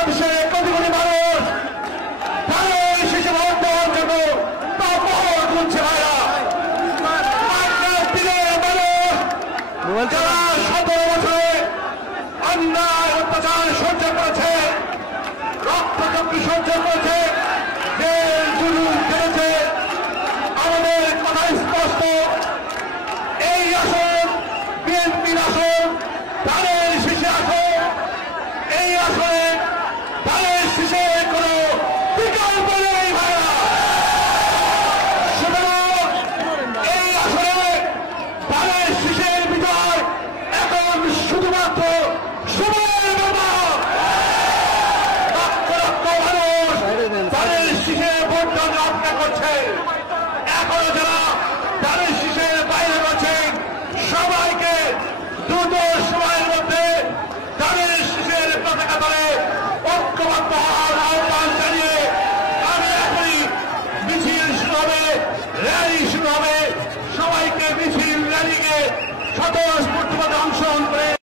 বাংলাদেশে কোটি কোটি মানুষ ধানের শীষে ভোট দেওয়ার জন্য তাপহর তুলছে ভাইরা। আগের দিনের মানুষ যারা 17 বছরে অন্যায় অত্যাচার সহ্য করেছে, রক্তচক্ষু সহ্য করেছে, জেল জুলুম খেলেছে, আমাদের কথা স্পষ্ট, এই আসন বিএনপির আসন, ধানের শীষে আসন, এই আসনে ধানের শীষে কোনো বিকল্প নেই ভাইরা। সুতরাং এই আসনে ধানের শীষের বিজয় এখন শুধুমাত্র সময়ের ব্যাপার। লক্ষ লক্ষ মানুষ ধানের শীষে ভোটদান অপেক্ষা করছে। এখনো যারা ধানের শীষের বাইরে রয়েছেন সবাইকে দ্রুত সময়ের মধ্যে ধানের শীষের পতাকা ধরে ঐক্যবদ্ধ হওয়ার আহ্বান জানিয়ে আমি এখনই মিছিল শুরু হবে, র্যালি শুরু হবে। সবাইকে মিছিল র্যালিকে স্বতঃস্ফূর্তভাবে অংশগ্রহণ করে